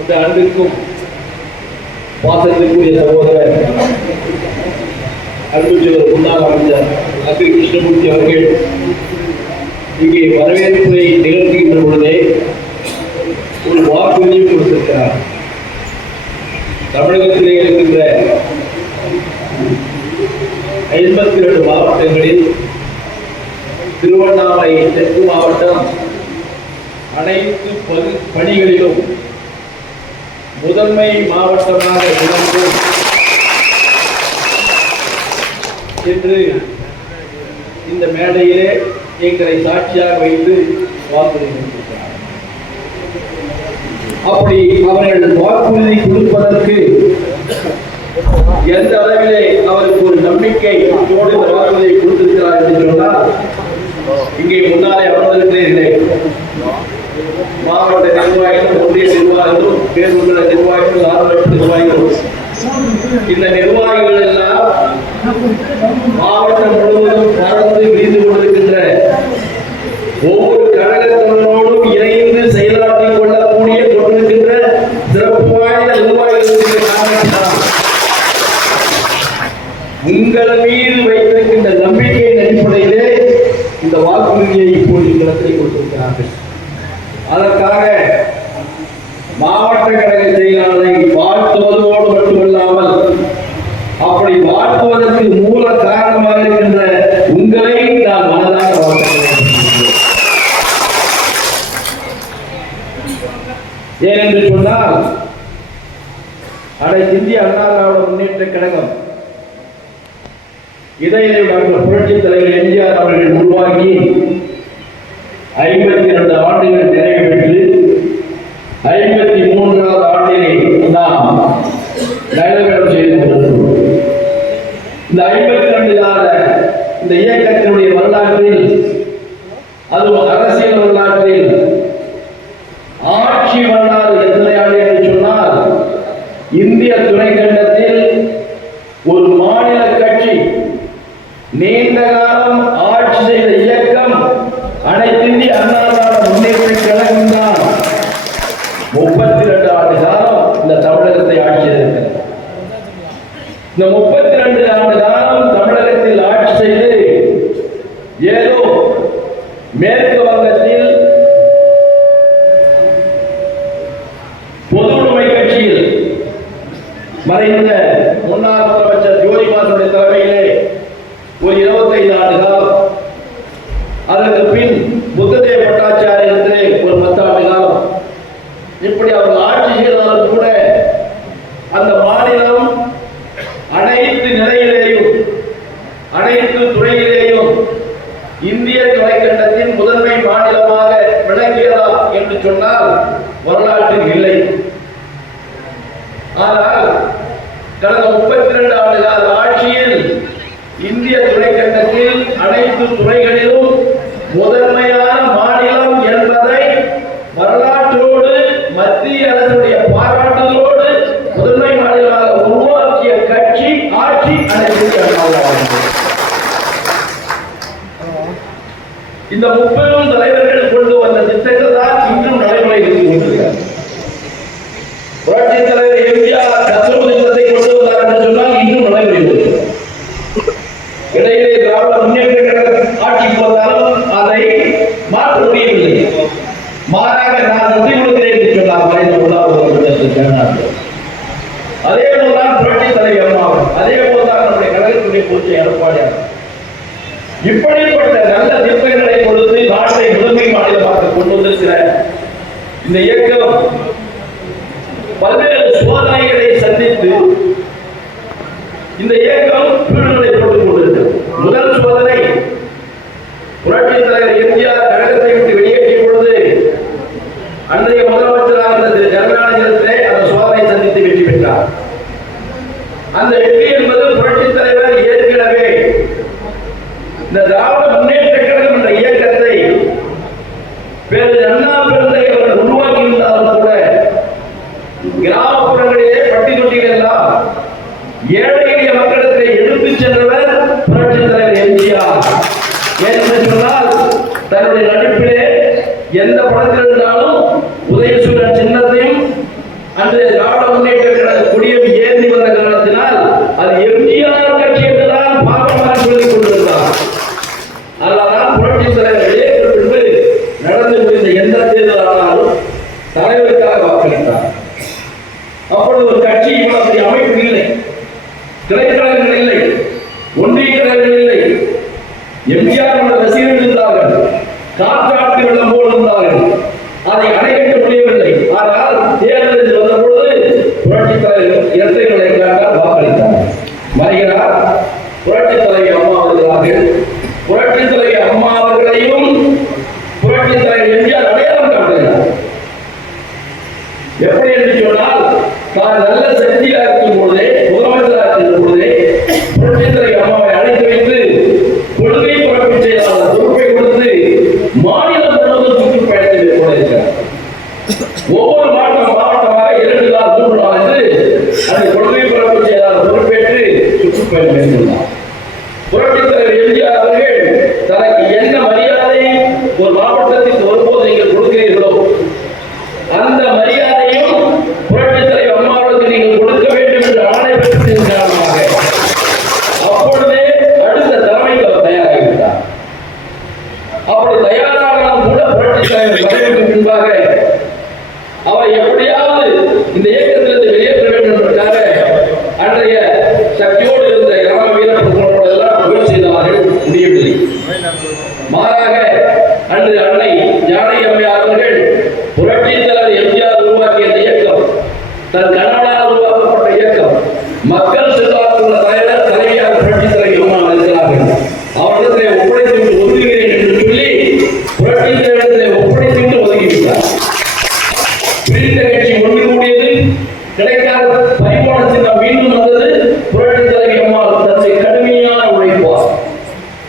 இந்த அன்பிற்கும் பாசத்திற்குரிய சகோதரர் அன்புச்சவர் முன்னாள் அமைச்சர் அக்ரி கிருஷ்ணமூர்த்தி அவர்கள் இங்கே வரவேற்புரை நிகழ்த்துகின்ற பொழுதே ஒரு வாக்குறுதியும் கொடுத்திருக்கிறார். தமிழகத்திலே இருக்கின்ற ஐம்பத்தி ரெண்டு மாவட்டங்களில் திருவண்ணாமலை தெற்கு மாவட்டம் அனைத்து பணிகளிலும் முதன்மை மாவட்டமாக விளங்கும். என்று இந்த மேடையிலே எங்களை சாட்சியாக வைத்து அப்படி அவர்கள் வாக்குறுதி கொடுப்பதற்கு எந்த அளவிலே அவருக்கு ஒரு நம்பிக்கை இந்த வாக்குறுதியை கொடுத்திருக்கிறார் என்று சொன்னால் இங்கே முன்னாலே அமர்ந்திருக்கிறீர்களே. மாவட்ட நிர்வாகிகள் ஒன்றிய நிர்வாகிகளும் பேருந்துள்ள நிர்வாகிகள் ஆதரவு நிர்வாகிகளும். இந்த நிர்வாகிகள் எல்லாம் மாவட்டம் முழுவதும் பறந்து விரிந்து கொண்டிருக்கின்ற ஒவ்வொரு கழகத்தினரோடும் இணைந்து செயலாற்றிக் கொள்ளக்கூடிய கொண்டிருக்கின்ற சிறப்பு வாய்ந்த நிர்வாகிகளுக்கு உங்கள் மீது வைத்திருக்கின்ற நம்பிக்கையின் அடிப்படையிலே இந்த வாக்குறுதியை இப்போது இந்த இடத்தில் கொடுத்திருக்கிறார்கள். அதற்காக மாவட்ட கழக செயலாளரை வாழ்த்துவதோடு மட்டுமல்லாமல் அப்படி வாழ்த்துவதற்கு மூல காரணமாக இருக்கின்ற உங்களை நான் மனதாக ஏனென்று சொன்னால் அடை இந்திய அண்ணா திராவிட முன்னேற்ற கழகம் இதய டாக்டர் புரட்சி தலைவர் எம்ஜிஆர் அவர்கள் உருவாக்கி ஐம்பத்தி இரண்டு ஆண்டுகள் நிறைவு பெற்று ஐம்பத்தி மூன்றாவது ஆண்டிலே நாம் நடைபெறம் செய்து கொண்டிருக்கிறோம் இந்த ஐம்பத்தி ரெண்டு கால இந்த இயக்கத்தினுடைய வரலாற்றில் அது இந்த முப்பெரும் தலைவர்கள் இருந்தாலும் உதயசூரன் சின்னத்தையும் அன்று திராவிட முன்னேற்ற கழக கொடியை ஏந்தி வந்த காரணத்தினால் அது எம்ஜிஆர் Ahora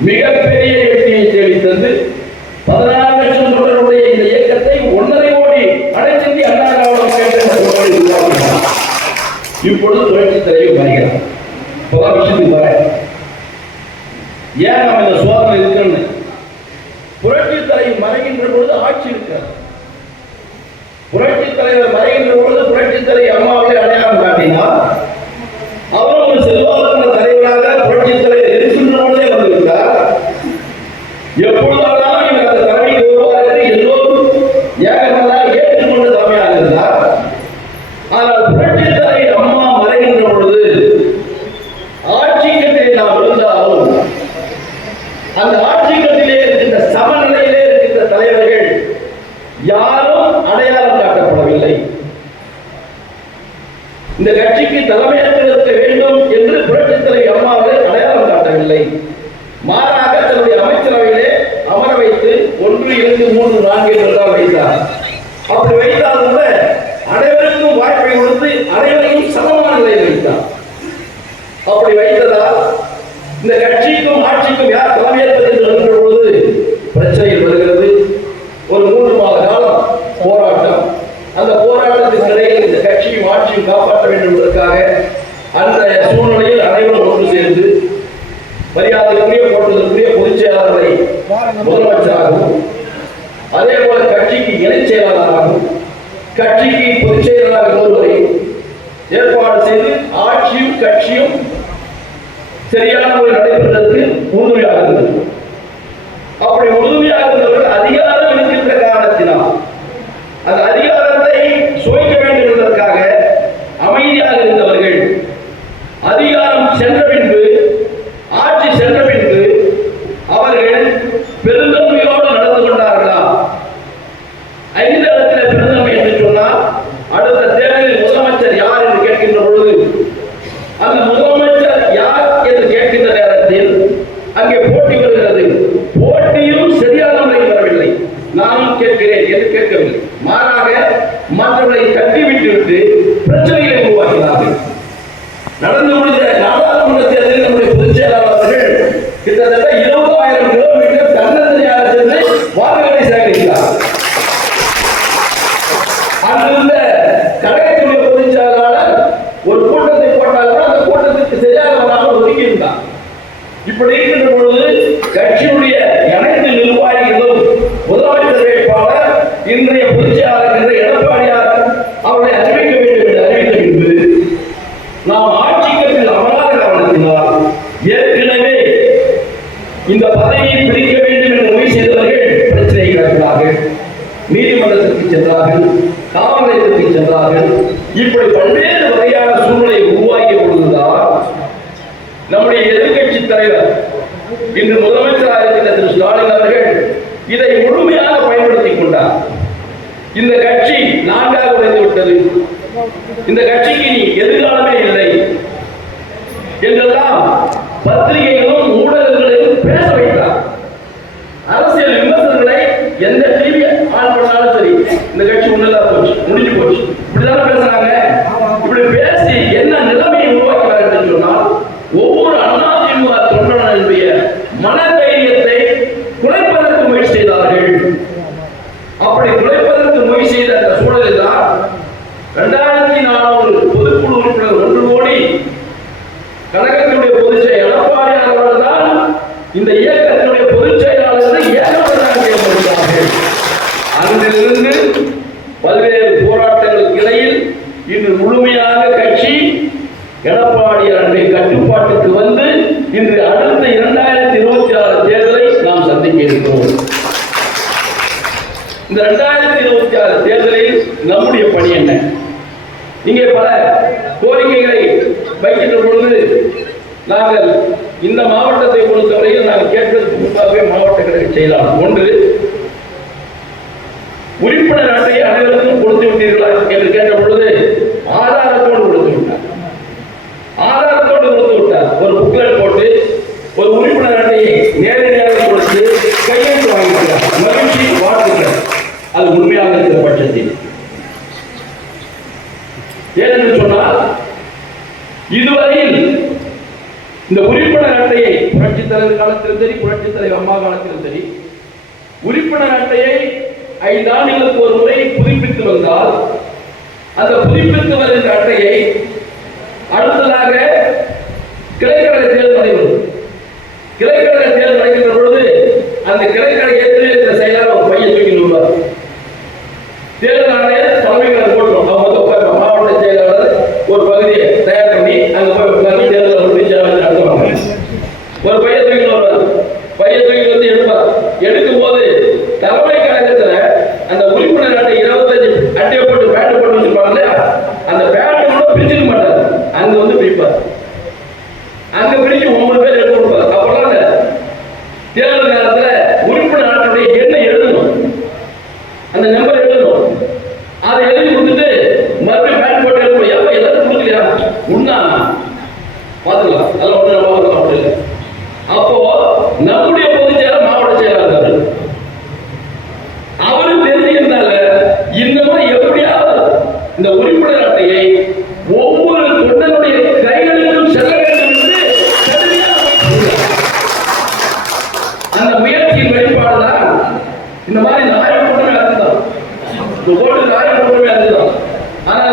மிகப்பெரிய ஆட்சியை காப்பாற்ற வேண்டும் என்பதற்காக அந்த சூழ்நிலையில் அனைவரும் ஒன்று சேர்ந்து மரியாதைக்குரிய போட்டதற்குரிய பொதுச் செயலாளரை முதலமைச்சராகவும் அதே போல கட்சிக்கு இணை செயலாளராகவும் கட்சிக்கு பொதுச் செயலாளர் ஏற்பாடு செய்து ஆட்சியும் கட்சியும் சரியான முறையில் நடைபெறுவதற்கு உறுதுணையாக இருந்தது. அப்படி உறுதுணையாக இருந்தவர்கள் அதிகாரம் அரசியல் விமர்சனங்களை எந்த டிவி ஆள் பண்ணாலும் சரி இந்த கட்சி ஒண்ணுதான் போச்சு முடிஞ்சு போச்சு. இப்படிதானே பேசுறாங்க? இப்படி பேசி என்ன இந்த ரெண்டாயிரத்தி இருபத்தி ஆறு தேர்தலில் நம்முடைய பணி என்ன? இங்கே பல கோரிக்கைகளை வைக்கின்ற பொழுது நாங்கள் இந்த மாவட்டத்தை பொறுத்தவரையில் நாங்கள் கேட்பதற்கு முன்பாகவே மாவட்ட கழக செயலாளர் ஒன்று உறுப்பினர் அட்டையை அனைவருக்கும் கொடுத்து விட்டீர்களா என்று கேட்ட பொழுது இந்த உறுப்பினர் அட்டையை புரட்சி தலைவர் காலத்திலும் சரி புரட்சி தலைவர் அம்மா காலத்திலும் சரி உறுப்பினர் அட்டையை ஐந்து ஆண்டுகளுக்கு ஒரு முறை புதுப்பித்து வந்தால் அந்த புதுப்பித்து வருகின்ற அட்டையை அடுத்ததாக கிளைக்கடலை தேர்வு நடைபெறும். கிளைக்கடலை தேர்வு நடைபெற்ற பொழுது அந்த கிளைக்கடை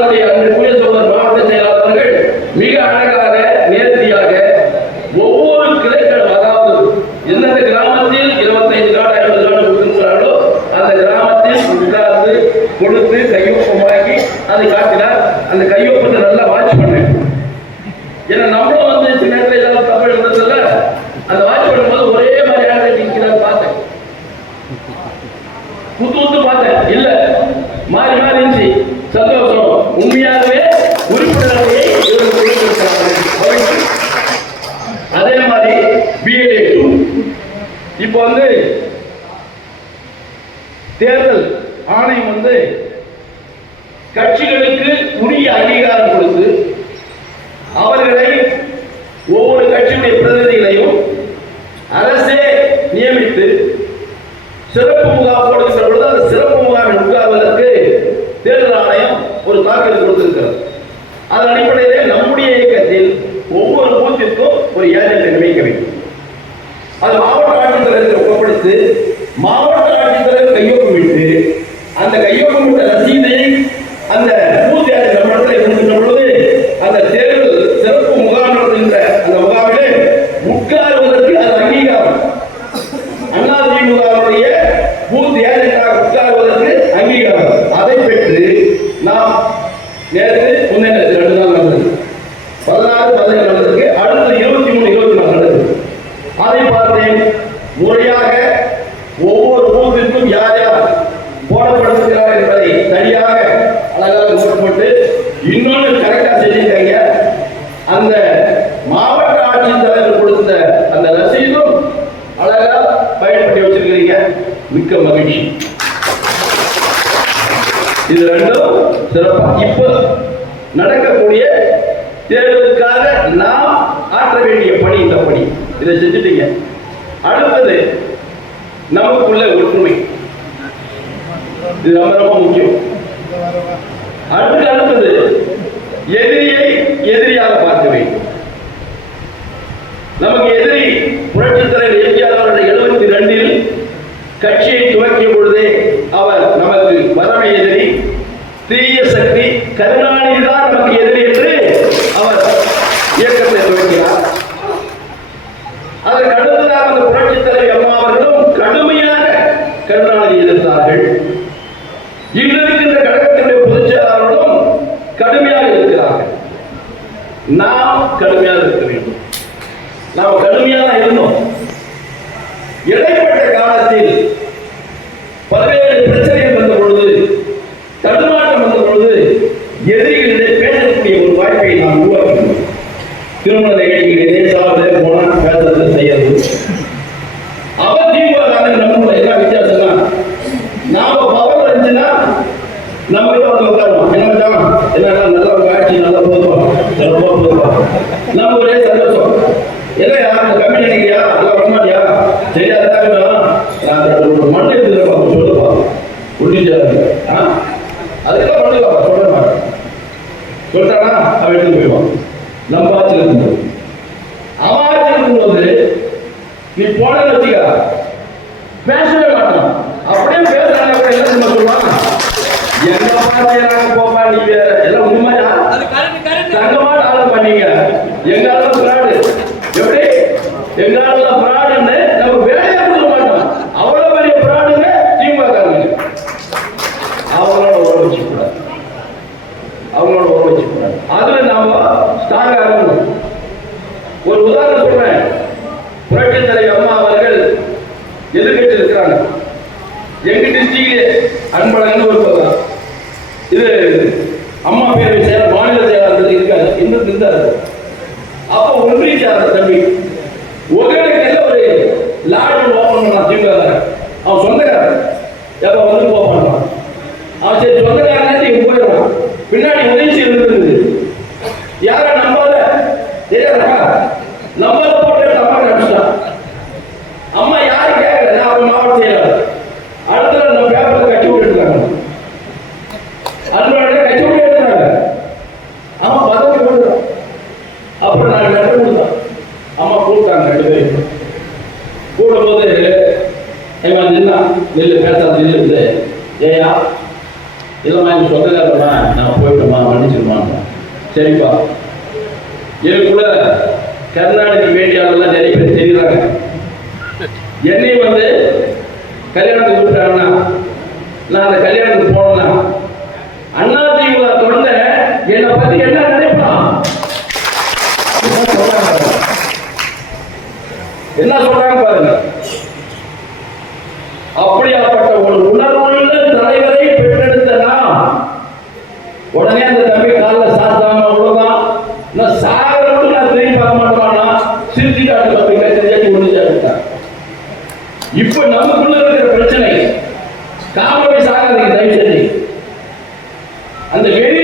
மாநிலத்தை அந்த குடியரசு மாவட்டச் செயலாளர்கள் மிக அழகாக கட்சிகளுக்கு உரிய அங்கீகாரம் கொடுத்து அவர்களை ஒவ்வொரு கட்சியுடைய பிரதிநிதிகளையும் அரசே நியமித்து சிறப்பு முகாம் கொடுக்கிற பொழுது அந்த சிறப்பு முகாமின் முகாமிற்கு தேர்தல் ஆணையம் ஒரு தாக்கல் கொடுத்து Yeah. நமக்குள்ள ஒற்றுமை. இது ரொம்ப ரொம்ப முக்கியம். அடுத்து அடுத்தது எதிரியை எதிரியாக பார்க்கவே நமக்கு எதிரி புரட்சி தலைவர் எம்ஜிஆர் எழுபத்தி ரெண்டில் கட்சியை துவக்கிய பொழுதே அவர் நமக்கு பரம எதிரி தீய சக்தி கருணாநிதி தான் நமக்கு எதிரி. தான் இருந்தோம். இடைப்பட்ட காலத்தில் இருந்தது நீ போன வச்சுக்க. பேசவே அப்படியே பேசுறாங்க கூட என்ன நம்ம சொல்லுவான் என்ன பாடுறாங்க போப்பா நீ வேற. எல்லாம் உண்மையா? தங்கமான ஆளு பண்ணீங்க. எங்க ஆளு obrigado também நான் போயிட்டோமா மன்னிச்சிருமாங்க சரிப்பா. எனக்குள்ள கர்நாடக வேண்டிய நிறைய பேர் தெரியுறாங்க. என்னையும் வந்து கல்யாணத்துக்கு விட்டுறாங்கன்னா நான் அந்த கல்யாணத்துக்கு போனேன்னா அண்ணா திமுக தொடர்ந்த என்னை பத்தி என்ன நினைப்பான் என்ன சொல்றாங்க? அந்த வேலை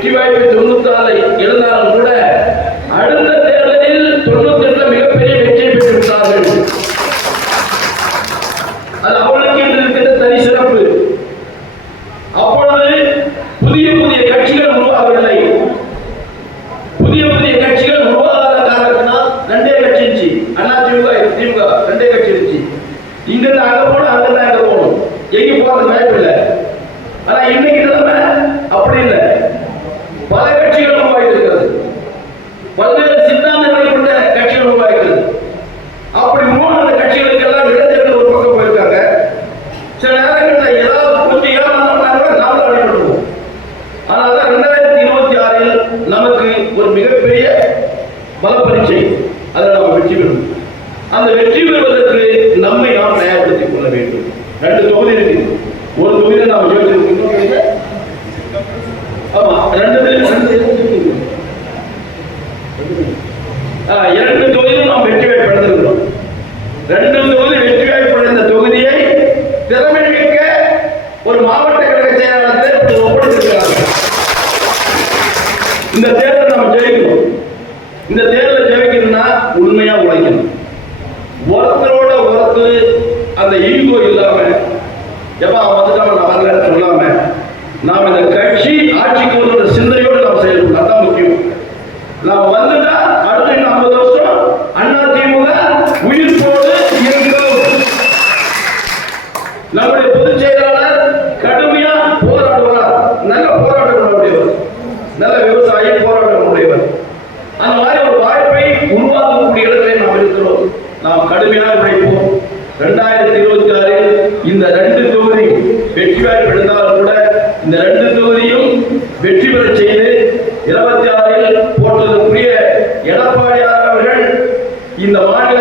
வெற்றி வாய்ப்பு தொண்ணூத்தி நாலு இருந்தாலும் கூட அடுத்த தேர்தலில் தொண்ணூத்தி ரெண்டுல மிகப்பெரிய வெற்றி பெற்று விட்டார்கள் அது உழைக்கணும் ஒருத்தரோட ஒருத்தர் அந்த ஈகோ இல்லாம எப்ப அவன் வந்துட்டான் நான் சொல்லாம நாம் இந்த கட்சி ஆட்சிக்கு வந்து சிந்தனை இந்த மாநில